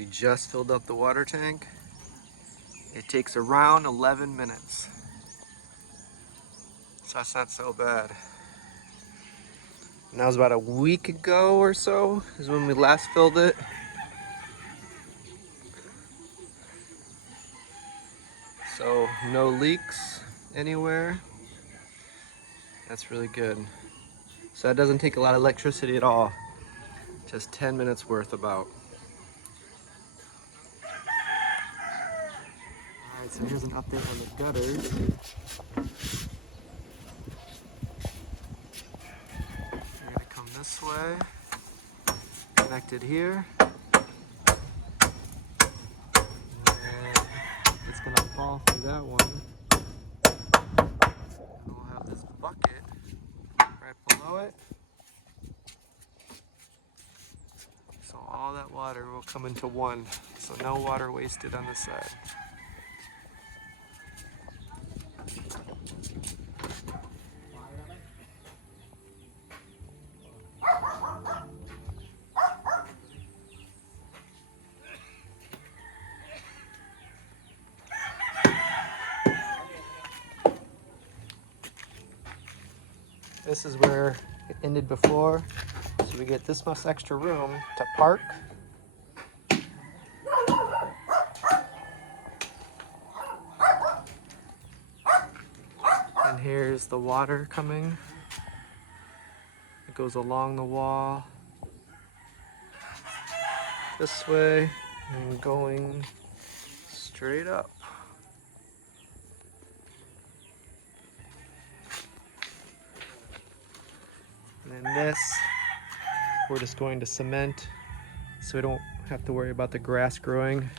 We just filled up the water tank. It takes around 11 minutes. So that's not so bad. And that was about a week ago or so is when we last filled it. So no leaks anywhere. That's really good. So that doesn't take a lot of electricity at all. Just 10 minutes worth about. Alright, so here's an update on the gutters. You're gonna come this way, connected here. And it's gonna fall through that one. And we'll have this bucket right below it. So all that water will come into one. So no water wasted on this side. This is where it ended before, so we get this much extra room to park. And here's the water coming. It goes along the wall this way and going straight up. And then this, we're just going to cement so we don't have to worry about the grass growing.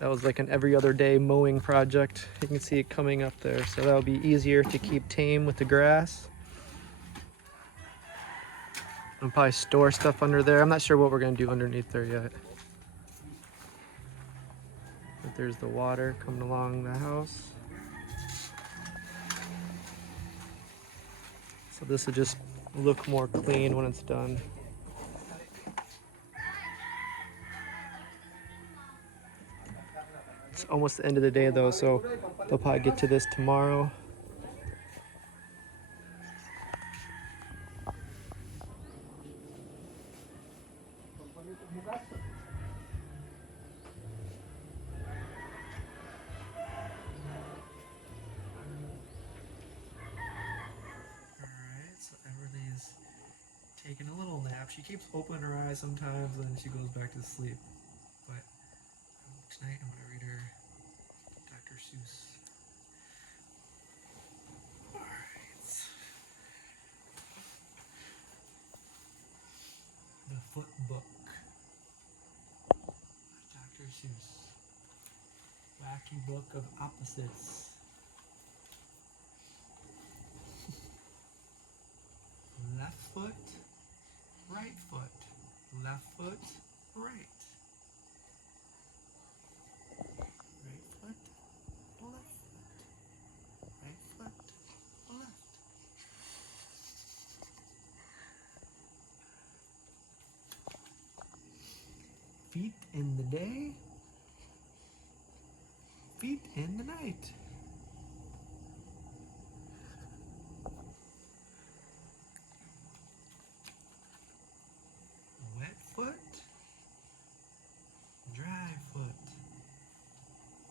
That was like an every other day mowing project. You can see it coming up there, so that'll be easier to keep tame with the grass. I'll probably store stuff under there. I'm not sure what we're gonna do underneath there yet. But there's the water coming along the house. So this will just look more clean when it's done. It's almost the end of the day though, so they'll probably get to this tomorrow. Alright, so Everly's taking a little nap. She keeps opening her eyes sometimes and then she goes back to sleep. But tonight I'm gonna read her Dr. Seuss. Alright. The Foot Book. Dr. Seuss. Wacky Book of Opposites. Left foot, right foot, left foot, right. Right foot, left foot, right foot, left. Feet in the day, feet in the night. Wet foot, dry foot,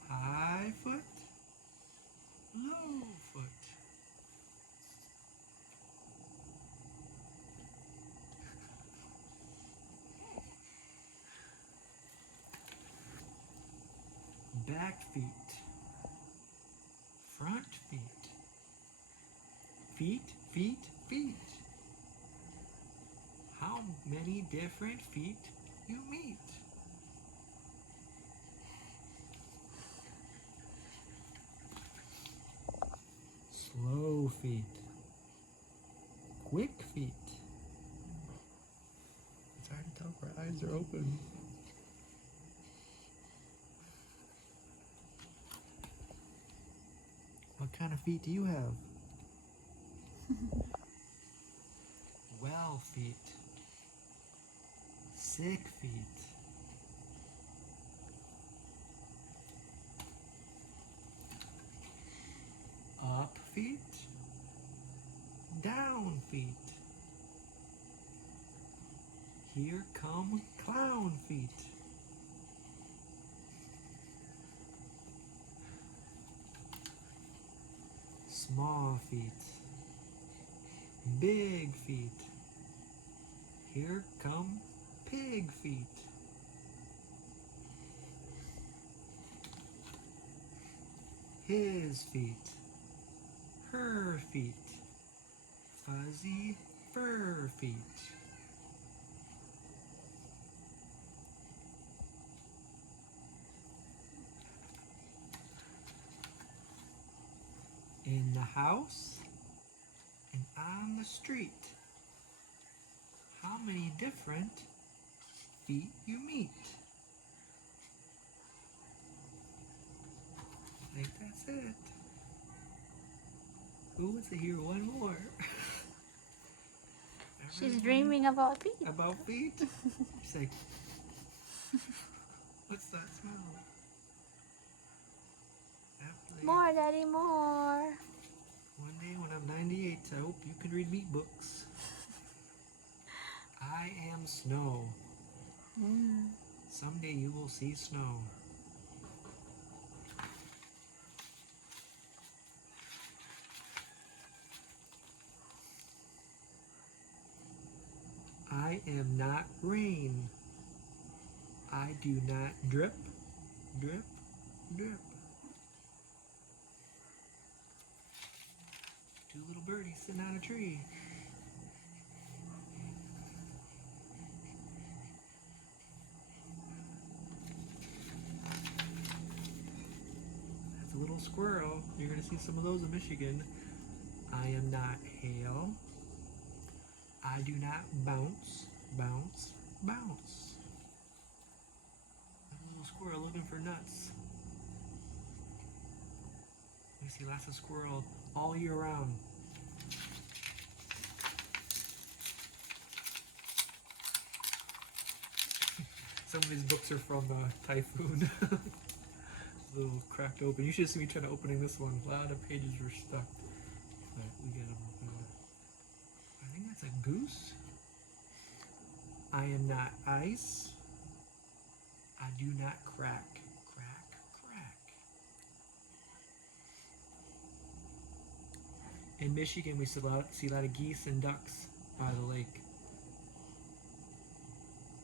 high foot, low foot. Back feet, front feet, feet, feet, feet. How many different feet you meet? Slow feet, quick feet. It's hard to tell if our eyes are open. What kind of feet do you have? Well feet, sick feet, feet. Here come clown feet. Small feet. Big feet. Here come pig feet. His feet. Her feet. Fuzzy fur feet. In the house and on the street. How many different feet you meet? I think that's it. Who wants to hear one more? She's dreaming about feet. About feet? She's like, what's that smell? More, Daddy, more. One day when I'm 98, I hope you can read meat books. I am snow. Someday you will see snow. I am not rain. I do not drip, drip, drip. Two little birdies sitting on a tree. That's a little squirrel. You're going to see some of those in Michigan. I am not hail. I do not bounce, bounce, bounce. That's a little squirrel looking for nuts. We see lots of squirrel all year round. Some of these books are from Typhoon. A little cracked open. You should see me trying to opening this one. A lot of pages were stuck. But we get them open. I think that's a goose. I am not ice. I do not crack. Crack, crack. In Michigan, we see a lot of geese and ducks by the lake.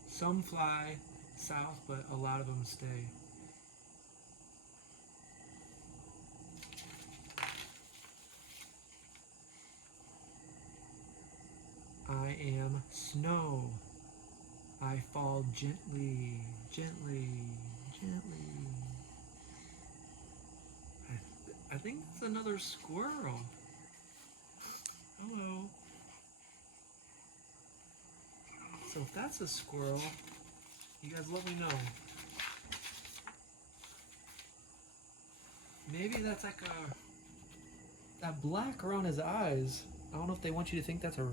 Some fly south, but a lot of them stay. I am snow. I fall gently, gently, gently. I think it's another squirrel. Hello. So if that's a squirrel, you guys let me know. Maybe that's like that black around his eyes. I don't know if they want you to think that's a...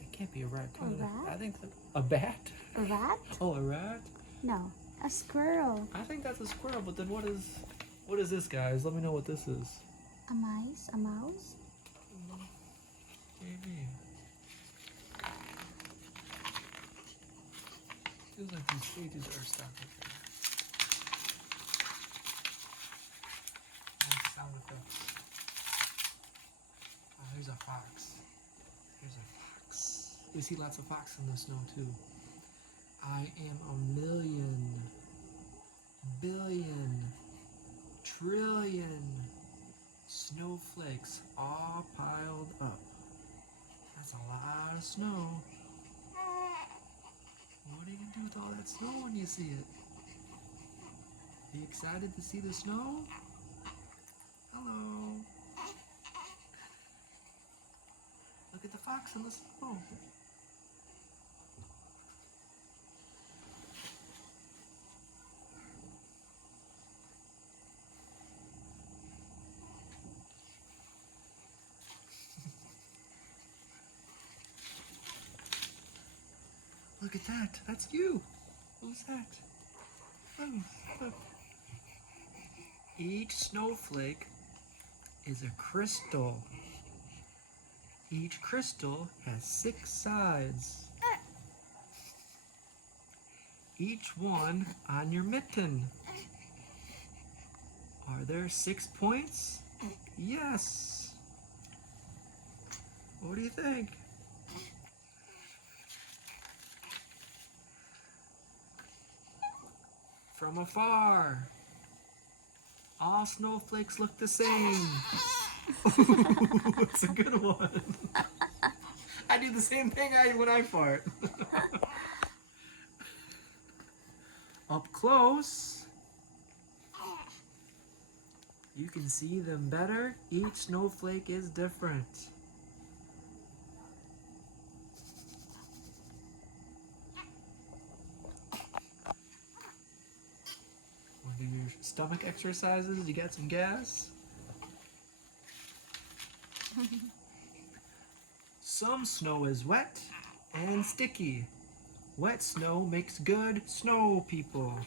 It can't be a raccoon. A rat? I think a bat? A rat? Oh, a rat? No, a squirrel. I think that's a squirrel, but then what is this, guys? Let me know what this is. A mice? A mouse? Maybe. Feels like these pages are stuck up there. Nice sound effects. Oh, there's a fox. There's a fox. We see lots of fox in the snow too. I am a million, billion, trillion snowflakes all piled up. That's a lot of snow. What are you gonna do with all that snow when you see it? Are you excited to see the snow? Hello. Look at the fox in the snow. Look at that. That's you. Who's that? Oh, look. Each snowflake is a crystal. Each crystal has 6 sides. Each one on your mitten. Are there 6 points? Yes. What do you think? From afar, all snowflakes look the same. It's a good one. I do the same thing when I fart. Up close, you can see them better. Each snowflake is different. Want to do your stomach exercises? You got some gas? Some snow is wet and sticky. Wet snow makes good snow people.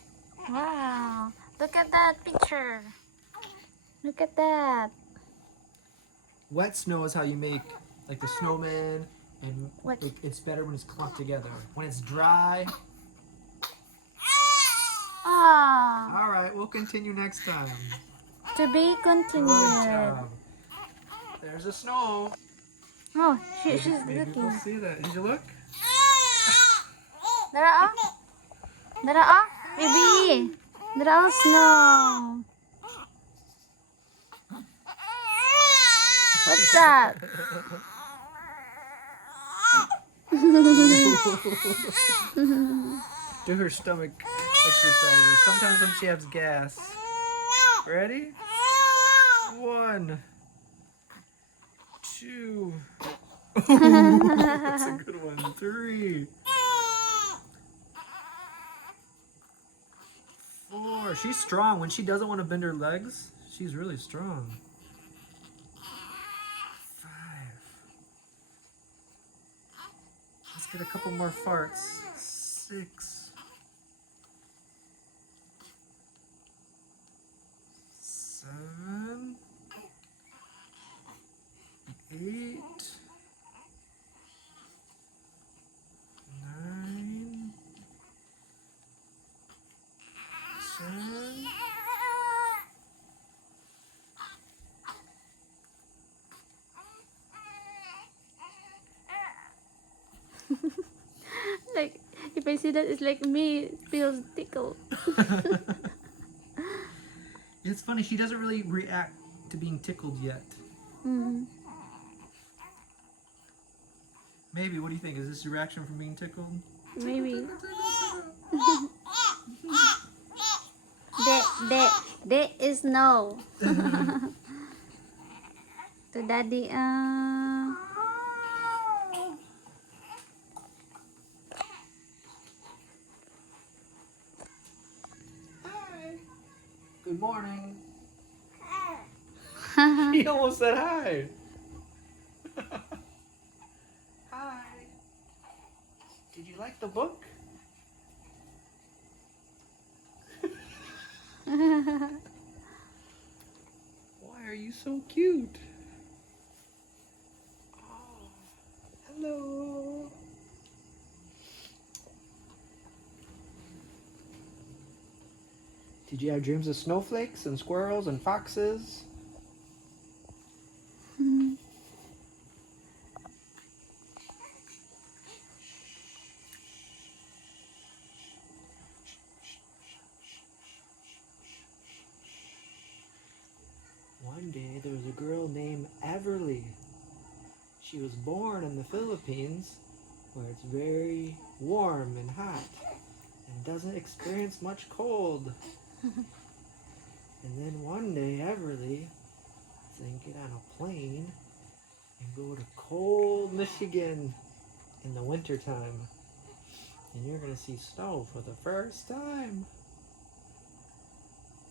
Wow. Look at that picture. Look at that. Wet snow is how you make like the snowman, and What? it's better when it's clumped together. When it's dry. Ah. All right, we'll continue next time. To be Good continued. job. There's a snow. Oh, she's Maybe looking. we'll see that. Did you look? Dara ah. Dara ah. Baby. Dara ah, snow. What's that? Do her stomach exercises. Sometimes when she has gas. Ready? 1, 2. That's a good one. 3, 4. She's strong. When she doesn't want to bend her legs, she's really strong. 5. Let's get a couple more farts. 6. 7. 8. 9. 10. Like, if I see that, it's like me. It feels tickled. It's funny, she doesn't really react to being tickled yet. Mm-hmm. Maybe, what do you think? Is this your reaction from being tickled? Maybe. There is no. To daddy. Hi. Good morning. He almost said hi. Hi. Did you like the book? Why are you so cute? Oh, hello. Did you have dreams of snowflakes and squirrels and foxes? One day there was a girl named Everly. She was born in the Philippines, where it's very warm and hot and doesn't experience much cold. And then one day Everly is going to get on a plane and go to cold Michigan in the wintertime. And you're going to see snow for the first time.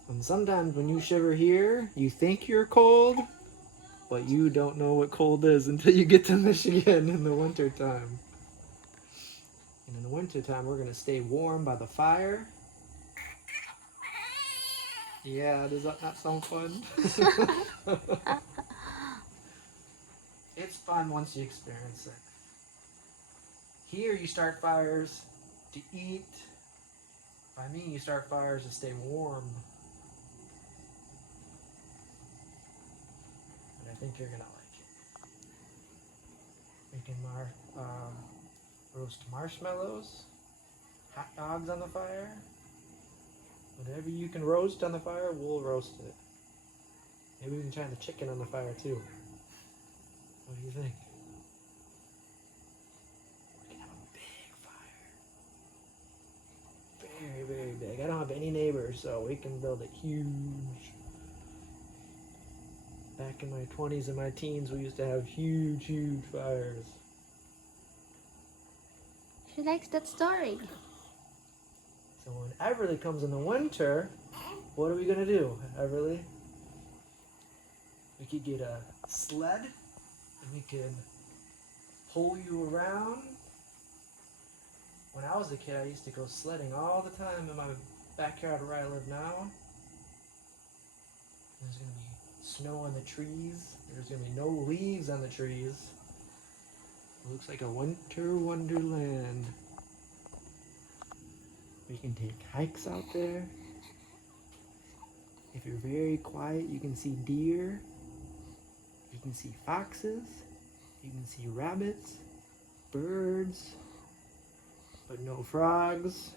And sometimes when you shiver here, you think you're cold, but you don't know what cold is until you get to Michigan in the wintertime. And in the wintertime, we're going to stay warm by the fire. Yeah, does that not sound fun? It's fun once you experience it. Here you start fires to eat. By me, you start fires to stay warm. And I think you're gonna like it. We can roast marshmallows, hot dogs on the fire. Whatever you can roast on the fire, we'll roast it. Maybe we can try the chicken on the fire too. What do you think? We can have a big fire. Very, very big. I don't have any neighbors, so we can build it huge. Back in my 20s and my teens, we used to have huge, huge fires. She likes that story. So when Everly comes in the winter, what are we gonna do, Everly? We could get a sled and we could pull you around. When I was a kid, I used to go sledding all the time in my backyard where I live now. There's gonna be snow on the trees. There's gonna be no leaves on the trees. It looks like a winter wonderland. We can take hikes out there. If you're very quiet, you can see deer. You can see foxes. You can see rabbits, birds, but no frogs.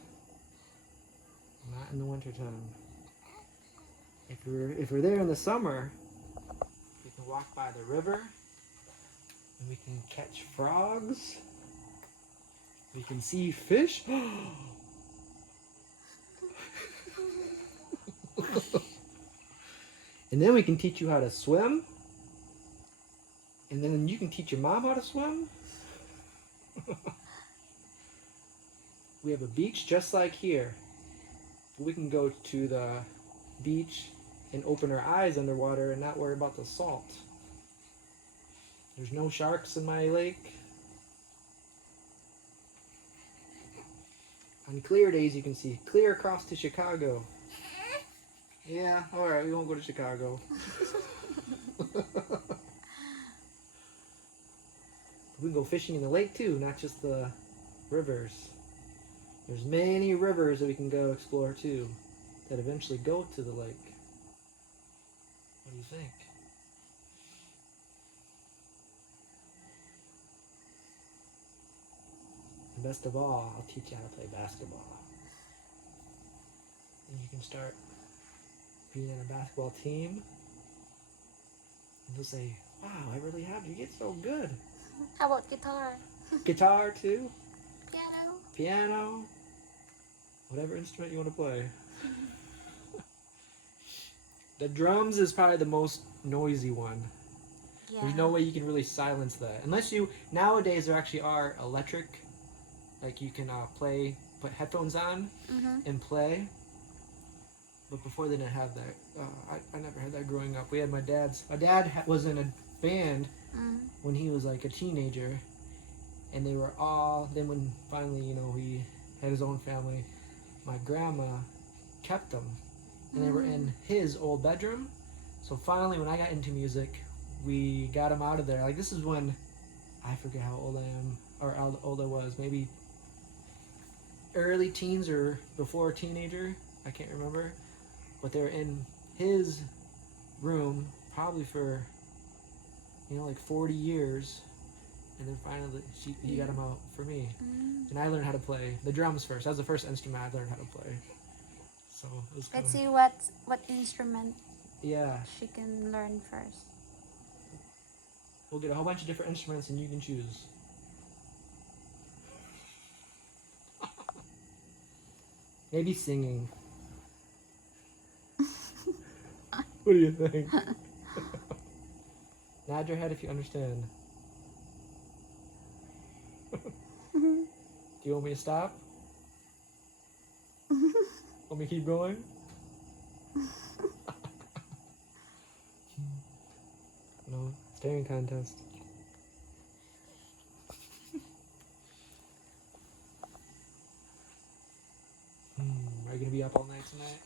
Not in the wintertime. If we're there in the summer, we can walk by the river and we can catch frogs. We can see fish. And then we can teach you how to swim. And then you can teach your mom how to swim. We have a beach just like here. We can go to the beach and open our eyes underwater and not worry about the salt. There's no sharks in my lake. On clear days, you can see clear across to Chicago. Yeah, alright, we won't go to Chicago. We can go fishing in the lake too, not just the rivers. There's many rivers that we can go explore too, that eventually go to the lake. What do you think? And best of all, I'll teach you how to play basketball. And you can start being on a basketball team. And you'll say, wow, I really have. You get so good. How about guitar? Guitar too. Piano? Piano. Whatever instrument you want to play. The drums is probably the most noisy one. Yeah. There's no way you can really silence that. Unless you, nowadays there actually are electric, like you can put headphones on and play. But before they didn't have that. I never had that growing up. We had my dad was in a band when he was like a teenager. And they were all, then when finally, he had his own family, my grandma kept them. And they were in his old bedroom. So finally, when I got into music, we got him out of there. Like, this is when, I forget how old I am, or how old I was, maybe early teens or before teenager, I can't remember. But they were in his room probably for, like 40 years. And then finally, he got him out for me. And I learned how to play the drums first. That was the first instrument I learned how to play. So it was Let's see what instrument she can learn first. We'll get a whole bunch of different instruments and you can choose. Maybe singing. What do you think? Nod your head if you understand. Do you want me to stop? Want me to keep going? No, staring contest. Are you gonna be up all night tonight?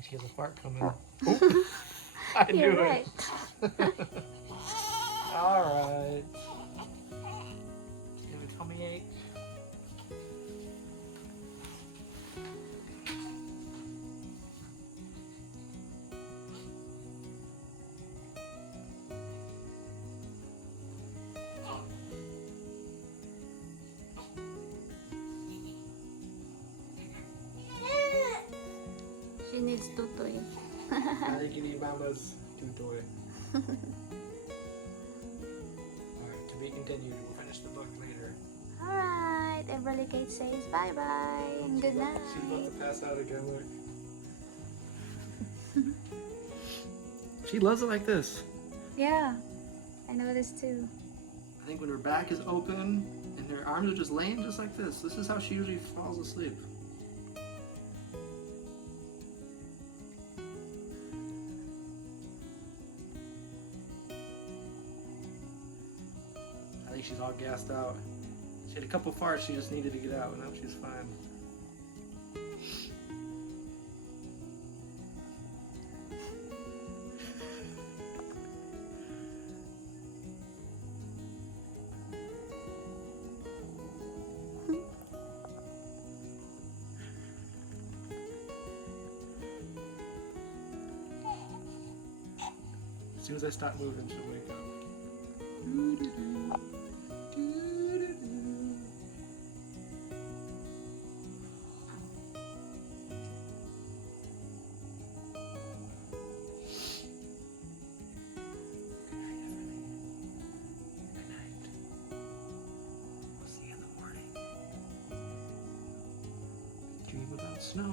think she has a fart coming. Oh, I knew You're right. it. Alright. Give a tummy ache. She needs tutoy. I think you need Mama's toy. Alright, to be continued. We'll finish the book later. Alright, Everly Kate says bye-bye and good night. She's about to pass out again, look. She loves it like this. Yeah, I noticed too. I think when her back is open and her arms are just laying just like this is how she usually falls asleep. I think she's all gassed out. She had a couple farts she just needed to get out, and now she's fine. As soon as I stop moving, she'll wake up. Good night. We'll see you in the morning. Dream about snow.